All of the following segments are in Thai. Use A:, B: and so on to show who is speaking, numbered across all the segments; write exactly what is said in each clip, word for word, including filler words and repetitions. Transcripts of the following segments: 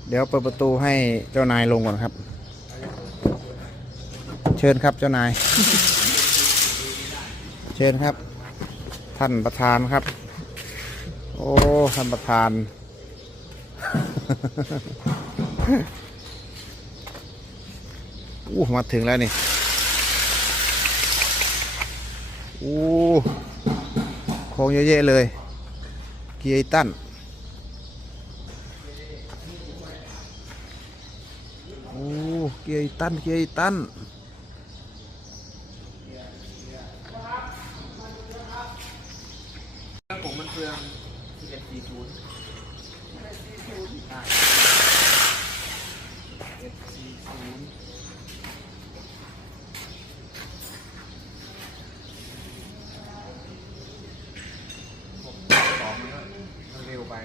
A: เดี๋ยวเปิดประตูให้เจ้านายลงก่อนครับเชิญครับเจ้านาย เชิญครับท่านประธานครับโอ้ท่านประธาน อู้มาถึงแล้วนี่อู้ของเยอะแยะเลยเกียร์ตันโอ้เกียร์ตันเกียร์ตัน
B: ผมมันเปลืองสิบเอ็ดสี่ศูนย์เอ็ดสี่ศูนย์ผมสองมันก็มันเร็วไป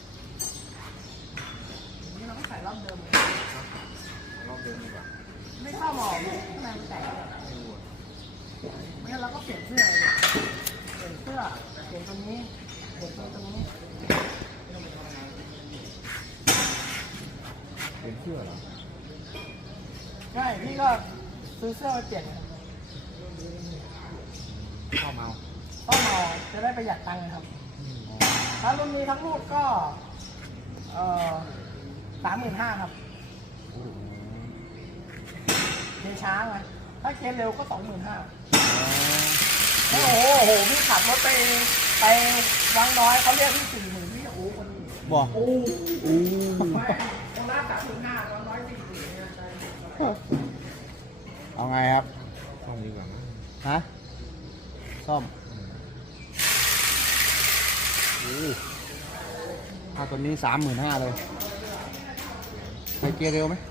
C: นี่เราก็ใส่รอบเดิมเลย
B: รอบเดิมดีกว่า
C: ไม่เข้าหมอกเลยข้างในมันแตก
B: ไม่รู้อ่ะ
C: ไม่งั้นเราก็เปลี่ยนเสื้อเลยเปลี่ยนเสื้อเปลี่ยนตรงนี้เปลี่ยนตรงนี้
B: เป็นเสื้อเหรอ
C: ใช่พี่ก็ซื้อเสื้อมาเปลี่ยน
B: เข้าเมา
C: ต้องเอาจะได้ประหยัดตังค์ครับถ้ารุ่นนี้ทั้งรูดก็เอ่อสามหมื่นห้าครับเกียร์ช้าไงถ้าเกียร์เร็วก็สองหมื่นห้าโอ้โหโอ้โหพี่ขับรถไปไปวังน้อยเขาเรียกพี่สี่หมื่นพี่โอ้โหคนนี้
A: บอก
C: โอ้
A: อู้
C: ไม่ตรงหน้าสามหมื่นห้าวังน้อยสี่หมื่นเนี่ยใช่
A: เอาไงครับ
B: ซ่อมดีกว่านะ
A: ฮะซ่อมโอ้ถ้าตัวนี้สามหมื่นห้าเลยไปเกียร์เร็วไหม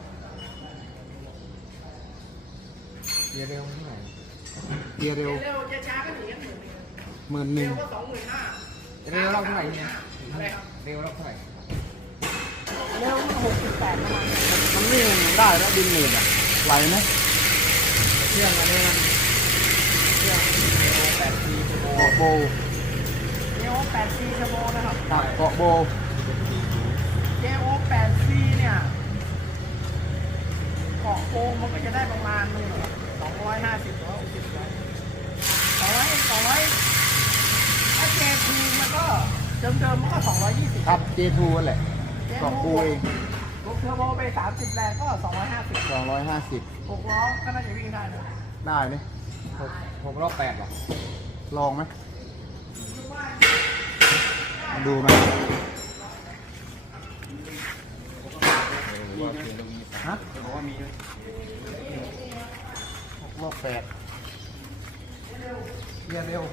B: เกียร์เร็วเท่าไหร่
A: เกียร์เร็ว
C: เร็วเกียร์ช้าก็หนีกันหมื่นหนึ่ง
A: หมื่นหนึ่ง
C: เร็วก็สองหมื่นห้า
B: เร็วรอบเท่าไหร่เนี่ย
C: อะไรครับ
B: เร็วรอบเท่าไหร่
C: เร็วหกสิบแปดประมาณ
A: มันวิ่งได้แล้วดินหมื่นอ่ะไหวไหม
B: เครื่องอันนี้มันเครื่องแปดปีโปร
A: เกาะโบ
C: เจโอแปดซีเทอร์โบนะครับ
A: ครับเกาะโบ
C: เจโอแปดซีเนี่ยเกาะโกงมันก็จะได้ประมาณนึงสองร้อยห้าสิบหรือหกสิบสองร้อยสองร้อยถ้าเจทูมันก็เดิมๆมันก็สองร้อยยี่สิบ
A: ครับ เจ ทู แหละเกาะโบเอง
C: รถเทอร์โบไปสามสิบแรงก็สองร้อยห้าสิบ
A: สองร้อยห้าสิบ
C: หกล้อก็น่าจะวิ่งได้นะ
A: ได้ไหม
B: หกหกรอบแปดหรอ
A: ลองไหมมาดูไหมฮะ
B: บอกว่ามี
A: หกรอบแปดเกียร์เร็ว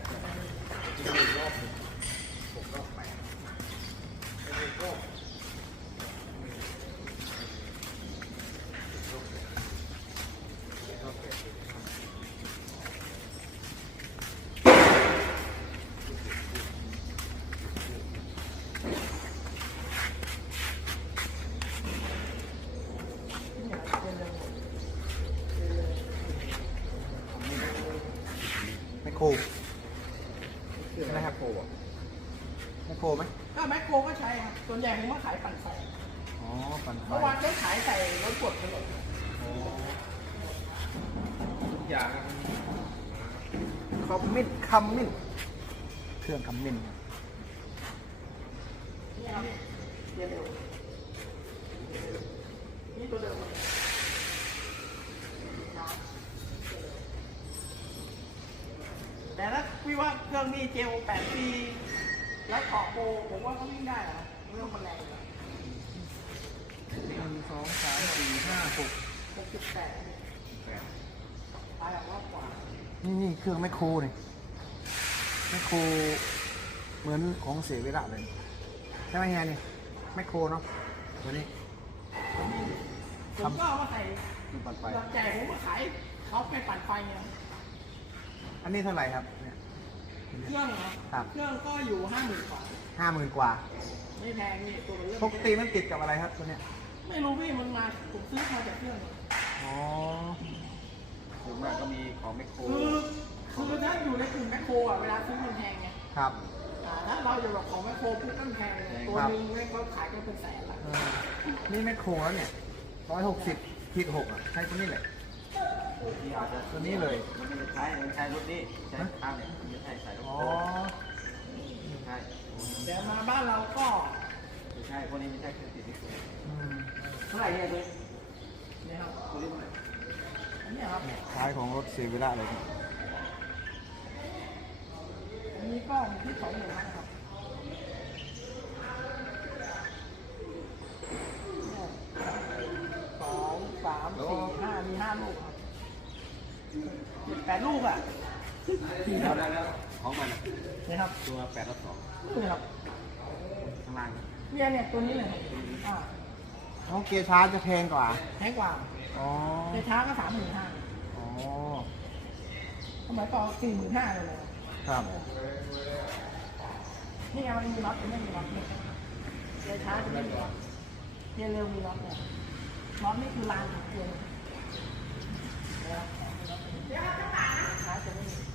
A: ไม่โคร
B: อะไรครับโปรอ่ะ
A: ไม่โครไหม
C: ถ้าแมคโครก็ใช้ครับส่วนใหญ่ผมก็ขายปั่นไฟ
A: อ๋อปั่นไฟ
C: เมื่อวานก็ขายใส่รถกดถนน
B: ทุกอย่างอะ
A: คอมมินคัมมินเครื่องคัมมิน
C: นี่ครับเดี๋ยวเดี๋ยวนี่ตัวเดิมแต่ถ้าพี่ว่าเครื่องนี้เจลแปดปีแล้วเกาะโปรผมว่าเขาวิ่งได้นะไม่ต้องมาแรงเลย
B: หนึ่งสองสามสี่ห้าหก
C: หกสิบแปด
B: แปด
C: ตายแบบรอบกว่า
A: นี่นี่เครื่องไมโครนี่ไมโครเหมือนของเสียเวลาเลยใช่ไหมเฮียนี่ไมโครเนาะตัวนี้
C: ผมก็เอามาใส่
A: คือปั่นไฟ
C: หลังแจกผมก็ขายเขาไปปั่นไฟเนี่ย
A: อันนี้เท่าไหร่ครับเนี่ย
C: เครื่องเหรอ
A: ครับ
C: เครื่องก็อยู่ห้าหมื่นกว่า
A: ห้าหมื่นกว่า
C: ไม่แพงนี่ตัวมันเริ่ม
A: ปกติมันติดกับอะไรครับตัวเนี้ย
C: ไม่รู้พี่มันมาผมซื้อมาจากเครื่อง
A: อ๋อ
B: ส่วนมากก็มีของแมคโคร
C: คือคือถ้าอยู่ในกลุ่มแมคโครอ่ะเวลาซื้อมันแพงไง
A: ครับ
C: อ่าถ้าเราอยู่แบบของแมคโครปุ๊บมันแพงเลยตัวนึงแม่งก็ขายกันเป็นแสนละ
A: เออนี่แมคโครแล้วเนี่ยร้อยหกสิบขีดหกอ่ะใช้ตัวนี้แหละ
B: ที่อาจจะ
A: ตัวนี้เลย
B: มันไม่ได้ใช้มันใช้รถนี้ใช้ข้ามเนี่ยมันไม่ใช่ใส่รถ
A: อ๋อ
B: ไม่ใช่
C: แต่มาบ้านเราก็
B: ไม่ใช่พวกนี้ไม่ใช่เครื่องติดที่สุด
A: อืม
B: เท่าไหร่เนี่ยคุณ
C: เนี่ยครับ
B: ตัวนี้เท่าไหร่
C: อันเนี้ยครับ
A: ท้ายของรถเซเวล่าเลย
C: อันนี้ก็อยู่ที่สองหมื่นนะครับสองสามสี่ห้ามีห้าลูกครับเจ็ดแปดลูกอ่ะ
B: ที่เราได้แล้วของมันอะ
C: นี่ครับ
B: ตัวแปดรับสอง
C: นี่ครับ
B: ข้างล่าง
C: เนี่ยเนี่ยตัวนี้เลยครับอ่า
A: น้องเกียร์ช้าจะแพงกว่า
C: แพงกว่า
A: อ๋อ
C: ในช้าก็สามหมื่นห้า
A: อ๋อ
C: สมัยก่อนสี่หมื่นห้าเลย
A: ครับ
C: นี่ไงมันมีน็อตจะไม่มีน็อตเนี่ยในช้าจะไม่มีน็อตเกียร์เร็วมีน็อตเนี่ยน็อตนี่คือรางของเกียร์ช้าจะไม่มี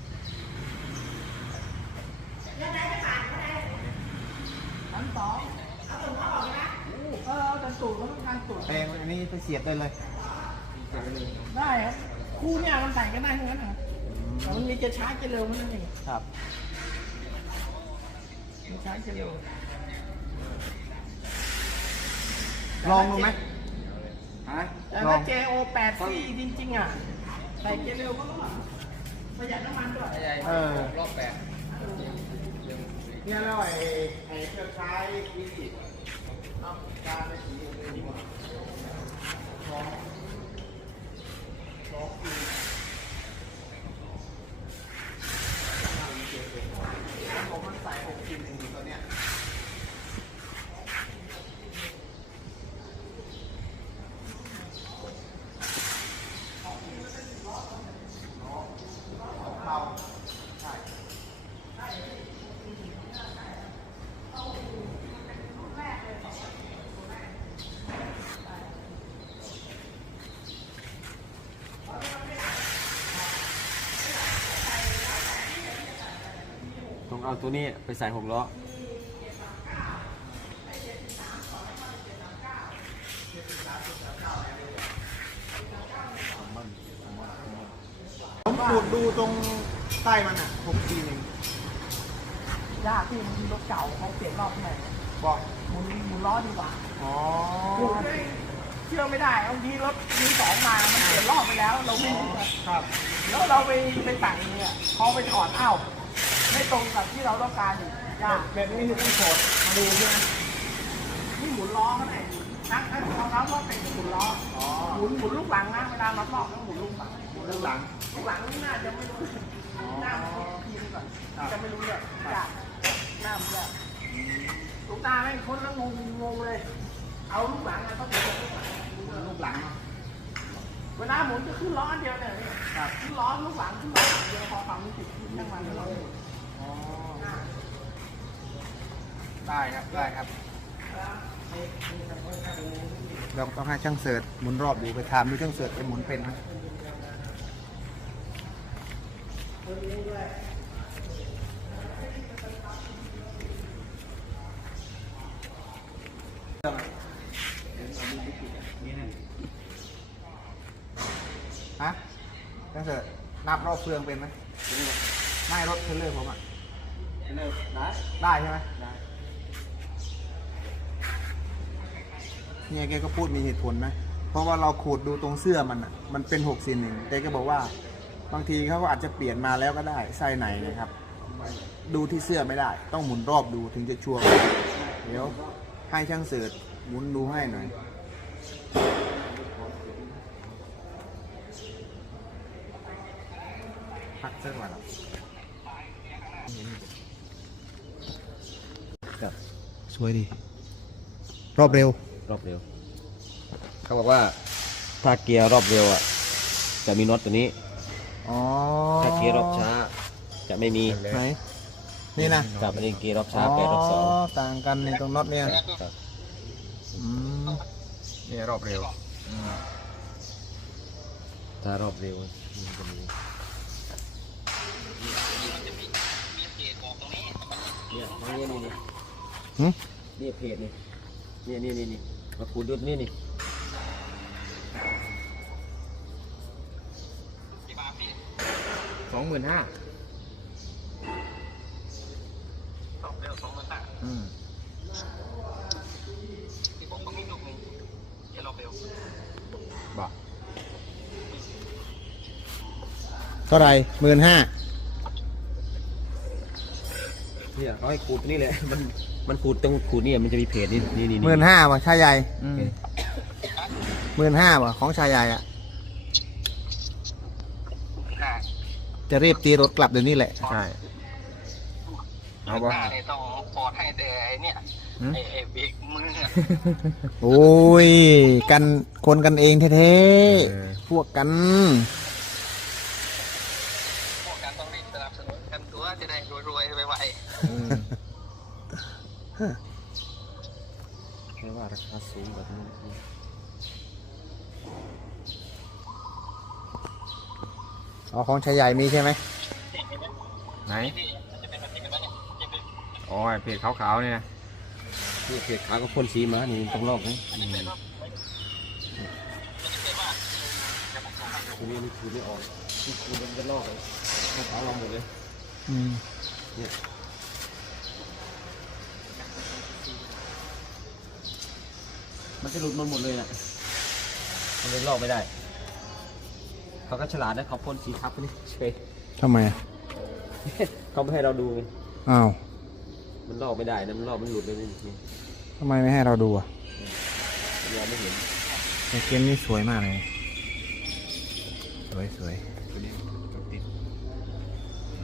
C: ชั้นสองเอาถุงออกนะเออเอาแต่สูตรแล้วต้องการสูตร
A: แพงอันนี้ไปเสียบได้เลย
C: ได้ครับคู่เนี่ยมันแต่งกันได้ทั้งนั้นนะครับแต่มันมีจะช้าจะเร็วนั่นเอง
A: ครับ
C: มีช้าจะเร็ว
A: ลองดูไหม
B: ฮะ
C: แต่ถ้า เจ โอ แปด ซี จริงๆอ่ะใส่เกียร์เร็วก็ประหยัดน้ำมันด้วย
A: เออ
B: รอบแปด
A: เนี่ยแล้วไอ้ไอ้เครื่องใช้วิธีเอาการไปสีดีกว่าลองลองดูผมมันใส่หกกินหนึ่งตัวเนี้ยเบาใช่
B: ต้องเอาตัวนี้ไปใส่หกล้อ
A: ผมขูดดูตรงใต้มันอ่ะหกทีหนึ่ง
C: ยากที่มันมีรถเก่าเขาเปลี่ยนรอบที่ไหน
A: บอก
C: หมุนหมุนล้อดีกว่า
A: อ๋อ
C: เชื่อไม่ได้บางทีรถมือสองมามันเปลี่ยนรอบไปแล้วเราไม่รู้อะ
A: ครับ
C: แล้วเราไปไปสั่งเนี่ยพอไปถอนอ้าวไม่ตรงกับที่เราต้องการอีกยาก
A: แบบนี้คือต้องโฉดมาดูใช่ไหม
C: นี่หมุนล้อก็ได้ทั้งทั้งของเราก็เป็นหมุนล้อ
A: อ๋อ
C: หมุนหมุนลูกหลังนะเวลาเรารอบต้องหมุนลูกหลัง
A: เรื่องหลัง
C: ลูกหลังนี่น่าจะไม่รู้หน้ามันทีมก่อนจะไม่รู้เลยยากหน้ามันยากลูกตาแม่งคนแล้วงงงงเลย เอาลูกหลังอะต้องเป็นลูกหลัง
A: ลูกหลังเนาะ
C: เวลาหมุนจะขึ้นล้ออันเดียวเนี่ยขึ้นล้อลูกหลังขึ้นล้ออันเดียวพอฝั่งนี้ติดขึ้นทั้งวันเลย
A: อ๋อได้ครับได้ครับเราต้องให้ช่างเสิร์ชหมุนรอบดูไปถามดูช่างเสิร์ชไปหมุนเป็นไหมฮะช่างเสิร์ชนับรอบเฟืองเป็นไหมไม่รถเทรลเลอร์ผมอ่ะ
B: ได้
A: ได้ใช่ไหม
B: ได้
A: เนี่ยแกก็พูดมีเหตุผลนะ เพราะว่าเราขูดดูตรงเสื้อมันอ่ะ มันเป็นหกสี่หนึ่งแกก็บอกว่า บางทีเขาก็อาจจะเปลี่ยนมาแล้วก็ได้ไส้ไหนนะครับ ดูที่เสื้อไม่ได้ ต้องหมุนรอบดูถึงจะชัวร์เดี๋ยวให้ช่างเสิร์ชหมุนดูให้หน่อยพักเสื้อก่อนครับสวยดี รอบเร็ว
B: รอบเร็ว เขาบอกว่าถ้าเกียร์รอบเร็วอ่ะจะมีน็อตตัวนี้
A: อ๋อ
B: ถ้าเกียร์รอบช้าจะไม่มี
A: ไหน นี่นะ
B: จับอันนี้เกียร์รอบช้าเกียร์รอบสอง
A: ต่างกันในตรงน็อตเนี่ย
B: ครับ
A: อืมนี่รอบเร็ว
B: ถ้ารอบเร็วมันจะมีเนี่ยนี่นี่นี่
A: หืม
B: นี่เพจนี่นี่นี่นี่นี่มาขูดดูนี่นี่สองหมื่นห้าสองเดียวสองหมื่นห้าอืมที่ผมก็มีลูกหนึ่งเอลเบลบ่
A: เท่าไหร่หมื่นห้า
B: เนี่ยเขาให้ขูดนี่แหละ มันมันขูดตรงขูดนี่มันจะมีเพจนี่นี่นี่
A: หมื่นห้าว่ะชายใหญ่
B: อืม
A: หมื่นห้าว่ะของชายใหญ่อะจะรีบตีรถกลับเดี๋ยวนี้แหละ
B: ใช่เอาบ่
D: หน้าเนี่ยต้องปอดให้แต่ไอ้เนี่ย
B: หืม
D: ไอ้ไอ้เบรกมืออะ
A: โอ้ยกันคนกันเองแท้ๆพวกกัน
D: พวกกันต้องรีบสนับสนุนกันตัวจะได้รวยๆไว
B: อืมไม่ว่าราคาสูงแบบนี้
A: อ๋อของชายใหญ่มีใช่ไหม
B: ไหน
D: ๆที่มันจะเป็นแบบนี้กันวะเนี่ยจะเป็น
B: อ๋อไอ้เพจขาวๆเนี่ยนะนี่เพจขาวก็พ่นสีมานี่ตรงรอบนี้อืม
D: มันจะเป็นว่า
B: ทีนี้นี่ขูดไม่ออกนี่ขูดมันเป็นรอบเลยขาวๆลองหมดเลย
A: อืม
B: เนี่ยมันจะหลุดมันหมดเลยน่ะมันเลยลอกไม่ได้เขาก็ฉลาดนะเขาพ่นสีทับไปนี่เฉย
A: ทำไมอะ
B: เขาไม่ให้เราดูไง
A: อ้าว
B: มันลอกไม่ได้นะมันลอกมันหลุดเลยนี่นี่
A: ทำไมไม่ให้เราดูอ่ะ
B: เราไม่เห็น
A: ในเกมนี้สวยมากเลย สวยสวย
B: ตัวนี้ต้องติดไหน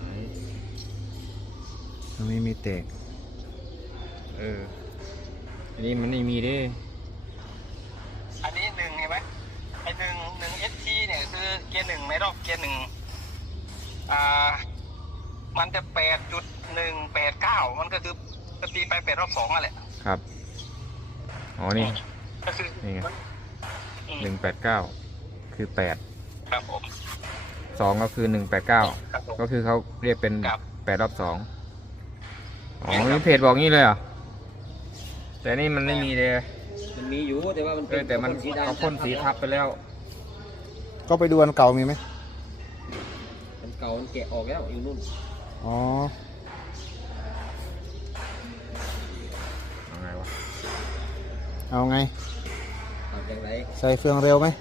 A: ตรงนี้มีเตะ
B: เอออันนี้มันไม่มีเด้
D: อันนี้หนึ่งเห็นไหมไอ้หนึ่งหนึ่งเอสทีเนี่ยคือเกียร์หนึ่งในรอบเกียร์หนึ่งอ่ามันจะแปดจุดหนึ่งแปดเก้ามันก็คือจะตีไปแปดรอบสองนั่นแหละ
B: ครับอ๋อนี่
D: ก็คือ
B: นี่ไง
D: อืม
B: หนึ่งแปดเก้าคือแปด
D: ครับผม
B: สองก็คือหนึ่งแปดเก้า
D: ครับผม
B: ก็คือเขาเรียกเป็น
D: ครับ
B: แปดรอบสองอ๋อนี่เพจบอกงี้เลยเหรอแต่นี่มันไม่มีเลย
E: มันมีอยู่แต่ว่ามัน
B: เออแต่มันเขาพ่นสีทับไปแล้ว
A: ก็ไปดูอันเก่ามีไหม
E: มันเก่ามันแกะออกแล้วอยู่นู่น
A: อ๋อ
B: เอาไงวะ
A: เอาไง
E: เอาอย่างไร
A: ใส่เฟืองเร็วไหม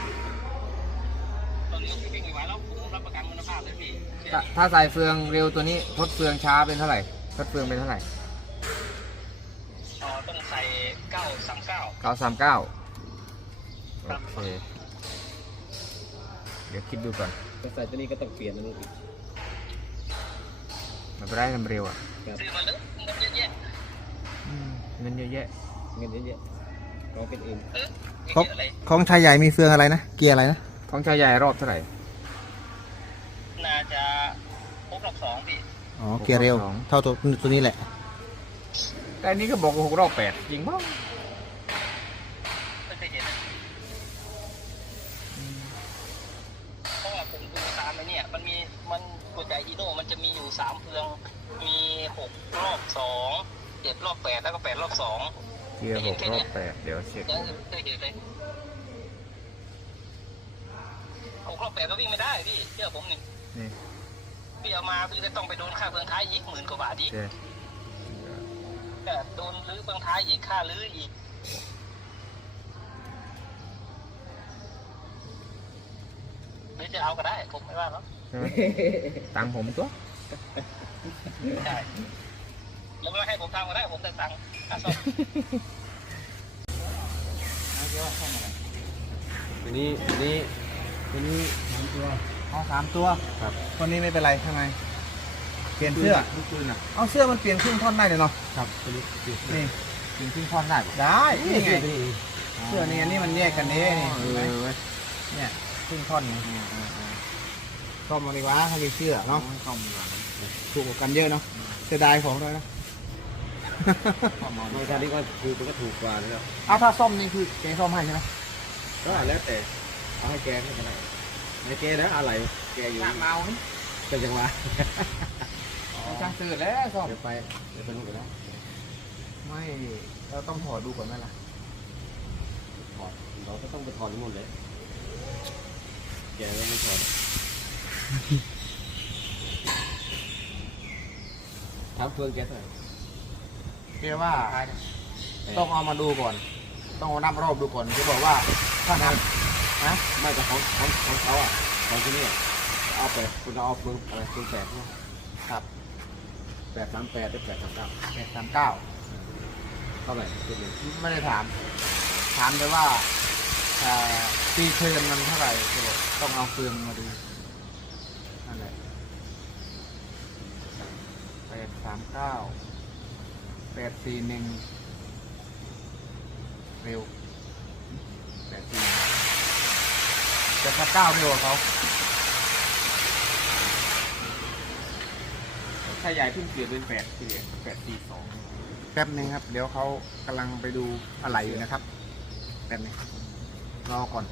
D: ตอนนี้คือวิ่งไม่ไหวแล้วผมรับประกันคุณภาพเลยพี่
B: ถ้าถ้าใส่เฟืองเร็วตัวนี้ทดเฟืองช้าเป็นเท่าไหร่ทดเฟืองเป็นเท่าไหร่
D: อ๋อต้องใส่เก้าสามเก้า
B: เก้าสามเก้า
D: ครับ
B: โอเคเดี๋ยวคิดดูก่อน
E: แต่ใส่ตัวนี้ก็ต้องเปลี่ยนนะลูกอีก
B: มันไม่ได้ทำเร็วอ่ะ
D: ซื้อมาเลยเงินเยอะแยะ
B: เงินเยอะแยะ
E: เงินเยอะๆเราเป็นเอง
D: เออ
A: ของ
D: เยอะอะไร
A: ของชายใหญ่มีเฟืองอะไรนะ เกียร์อะไรนะ
B: ของชายใหญ่รอบเท่าไหร่
D: น่าจะครบรอบสองพี่
A: อ๋อ เกียร์เร็ว
B: สอง
A: เท่าตัวตัวนี้แหละ
B: แต่อันนี้ก็บอกว่าหกรอบแปดจริงป่ะ
D: ไม่เคยเห็นนะเพราะว่าผมดูตามไอ้เนี่ยมันมีมันตัวใหญ่ฮีโน่มันจะมีอยู่สามเฟือง มีหกรอบสองเจ็ดรอบแปดแล้วก็แปดรอบสอง
B: เกียร์หกรอบแปดเดี๋ยวเช็ค
D: ยังเคยเห็นเลยหกรอบแปดก็วิ่งไม่ได้พี่เชื่อผมนี่
B: นี่
D: พี่เอามาพี่จะต้องไปโดนค่าเฟืองท้ายอีกหมื่นกว่าบาทอีก
B: เจ๊
D: แต่โดนรื้อเฟืองท้ายอีกค่ารื้ออีกหรือจะเอาก็ได้ผมไม่ว่าหรอก
B: ใช่ไหมตังค์ผมตัว
D: ใช่แล้วไม่ให้ผมทำก็ได้ผมแต่ตังค์ค่าซ่อม
B: อันนี้อันนี้อันนี้
A: เอาสามตัว
B: ครับ
A: คนนี้ไม่เป็นไรข้างในเปลี่ยนเสื้อ
B: ลูกปืนอ่ะ
A: เอาเสื้อมันเปลี่ยนครึ่งท่อนได้เลยเนาะ
B: ครับตัวนี้เปลี่ยน
A: นี่
B: เปลี่ยนครึ่งท่อนได้ปะ
A: ได้นี่ไง
B: นี่
A: เสื้อนี่อันนี้มันแยกกันเองนี่
B: เอ
A: เห็นไหม
B: อเว้ย
A: เนี่ยครึ่งท่อนไงซ่อมมาดีกว่าถ้ามีเสื้อเนาะ
B: เข้ามา
A: ถูกกว่ากันเยอะเนาะเสียดายของด้วยนะ
B: เข้ามาไม่ใช่นี่ก็ถูกก็ถูกกว่าเลยครับ
A: เอาถ้าซ่อมนี่คือแกซ่อมให้ใช่ไหม
B: ก็แล้วแต่เอาให้แกก็ได้ให้แกนะอะไรแกอยู่
A: เมา
B: เป็นจังหวะ
A: ช่างสื่อแล้วซ่อม
B: เดี๋ยวไปเดี๋ยวไปนู่นกันแล้ว
A: ไม่เราต้องถอดดูก่อนไหมล่ะ
B: ต้องไปถอนนู่นเลยแกก็ไม่ถอนถามเพื่อนแกเท่าไหร่
A: แกว่าต้องเอามาดูก่อน ต้องเอานับรอบดูก่อนจะบอกว่าถ้าทำนะ
B: ไม่แต่ของของของเขาอ่ะของที่นี่เอาไปคุณเอาเฟืองอะไรเฟืองแปดใช่ไหม
A: ครับ
B: แปดสามแปดได้แปดสามเก้า
A: แปดสามเก้า
B: เท่าไหร่ตัวหนึ่ง
A: ไม่ได้ถาม ถามเลยว่าเอ่อตีเทิร์นมันเท่าไหร่จะบอกต้องเอาเฟืองมาดูนั่นแหละแปดสามเก้าแปดสี่หนึ่งเร็วแปดสี่แปดสามเก้าเร็วกว่าเขา
E: ถ้าใหญ่เพิ่งเปลี่ยนเป็นแปดเปลี่ยนแปดสี่สอง
A: แป๊บนึงครับ เดี๋ยวเขากำลังไปดูอะไรอยู่นะครับ แป๊บนึงรอก่อน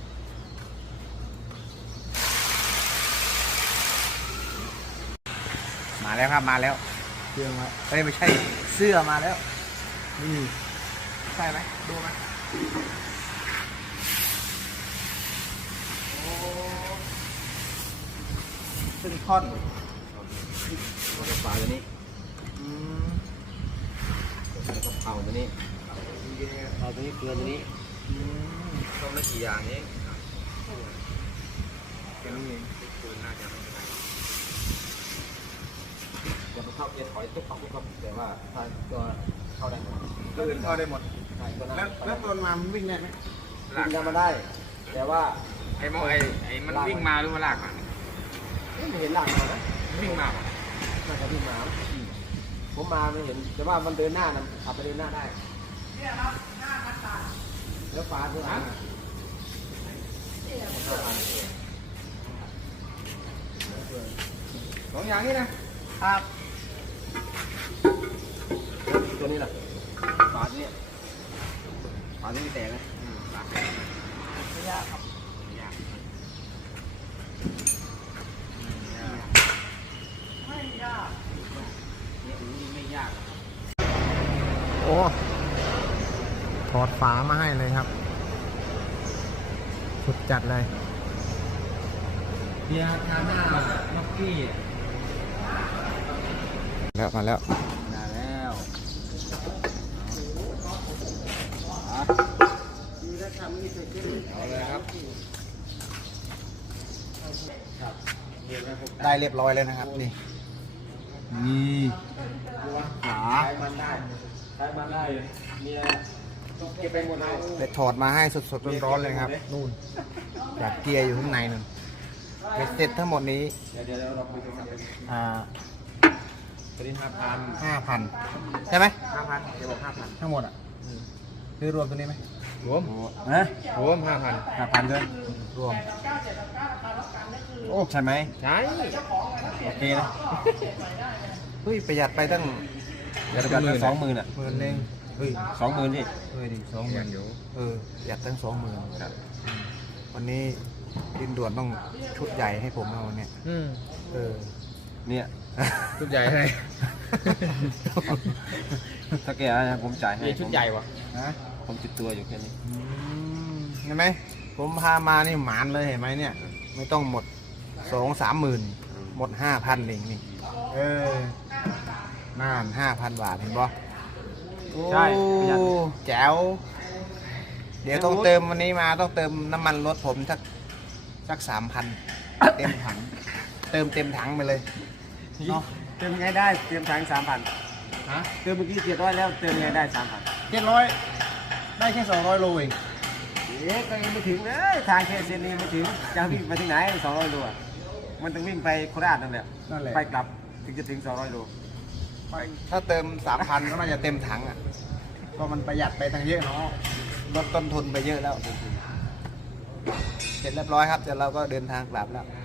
A: มาแล้วครับมาแล้วเสื้อมาเอ้ยไม่ใช่เสื้อมาแล้วนี่ใช่ไหมดูไหมโอ้ซึ่งท่อน
B: ฝาตัวนี้
A: อืม
B: แล้วก็เผาตัวนี้เผาตัวนี้เกลือตัวนี้
A: อืม
E: ต้มละกี่อย่างนี้
A: เป็นนี่เอง
E: ปืนน่าจะไม่เป็นไร
B: จะเข้าเกียร์ถอยตุ๊กเข้าตุ๊กเข้าแต่ว่าถ้าตัวเข้าได้หมด
A: ตัวอื่นเข้าได้หมด
B: ใช่ตัวนั้น
A: แล้วแล้วตัวมามันวิ่งได้ไหม
B: วิ่งได้มาได้ แต่ว่า
E: ไอ้โมไอ้ไอ้มันวิ่งมาหรือว่าลากมา
B: ไม่เห็นหลังมานะ
E: วิ่งมา
B: น่าจะวิ่งมาผมมาไม่เห็นแต่ว่ามันเดินหน้านะขับไปเดินหน้าได้
C: เนี่ยครับหน้ามันตัด
B: แล้วฟ้าตัวนั้น
E: สองอย่างนี้นะครับ
B: ตัวนี้ล่ะฟ้าตัวนี้ฟ้าตัวนี้แตกนะ
E: อืมลาก
C: ไม่ยากครับ
E: ยาก
C: ไม่ยาก
E: เนี่ยอันนี้ไม่ยากหรอก
A: โอ้ถอดฝามาให้เลยครับสุดจัดเลย
E: เบียร์ทาหน้าล็อกกี้
A: แล้วมาแล้ว
B: มาแล้ว
E: เอาเลยครับ
A: ได้เรียบร้อยเลยนะครับนี่นี่ฝา
B: ใช้มันได้ใช้มันได้มีอะไรต้องเก็บไปหมดเลย
A: ไปถอดมาให้สดๆร้อนๆเลยครับนู่นจัดเกียร์อยู่ข้างในนู่นเบ็ดเสร็จทั้งหมดนี้
B: เดี๋ยวเดี๋ยวเราคุยโทรศัพท์กัน
A: อ่า
E: ตัวนี้ห้าพัน
A: ห้าพันใช่ไหม
E: ห้าพันเดี๋ยวบอกห้าพัน
A: ทั้งหมดอ่ะคือรวมตัวนี้ไหม
E: รวม
A: ฮะ
E: รวมห้าพัน
A: ห้าพันด้วยรวม
C: เก้าเจ็ดเก้าราคาเท่ากันก็คือ
A: โอ้ใช่ไหม
E: ใช่
C: เจ้าของอะไรก็เปลี่ยน
A: โอเคนะ
C: ก็เปลี่ยนใหม่ได้เลย
A: เฮ้ยประหยัดไปตั้ง
B: เดี๋ยวกันสองหมื่นอ่ะ
A: หมื่นหนึ่งเฮ้ย
B: สองหมื่นสิ
A: เฮ้ยดิสองหมื่น
E: อยู่
A: เออประหยัดตั้งสองหมื่นครับวันนี้ดินด่วนต้องชุดใหญ่ให้ผมเอาเนี่ย
E: อืม
A: เออ
B: เนี่ย
E: ชุดใหญ่ให้
B: ถ้าแกเอาผมจ่ายให้
E: นี่ชุดใหญ่วะ
A: ฮะ
B: ผมติดตัวอยู่แค่นี้
A: อืมเห็นไหมผมพามานี่หมานเลยเห็นไหมเนี่ย ไม่ต้องหมดสองสามหมื่นหมดห้าพันเองนี่เออน่านห้าพันบาทเห็นปะ
B: ใช่ประหยัด
A: โอ้แจ๋วเดี๋ยวต้องเติมวันนี้มาต้องเติมน้ำมันรถผมสักสักสามพันเต็มถัง เติมเต็มถังไปเลยเนาะ
B: เติมยังไงได้เติมถังสามพัน
A: ฮะ
B: เติมเมื่อกี้เจ็ดร้อยแล้วเติมยังไงได้สามพัน
A: เจ็ดร้อยได้แค่สองร้อยโลเอง
B: เอ๊ะก็ยังไม่ถึงเลยทางแค่เส้นนี้ไม่ถึงจะวิ่งไปที่ไหนสองร้อยโลอะมันต้องวิ่งไปโคราชนั่นแหละ
A: นั่นแหละ
B: ไปกลับถึงจะถึงสองร้อยโล
A: ถ้าเติมสามพันก็น่าจะเต็มถังอ่ะก็มันประหยัดไปตั้งเยอะเนาะลดต้นทุนไปเยอะแล้วเสร็จเรียบร้อยครับเดี๋ยวเราก็เดินทางกลับแล้ว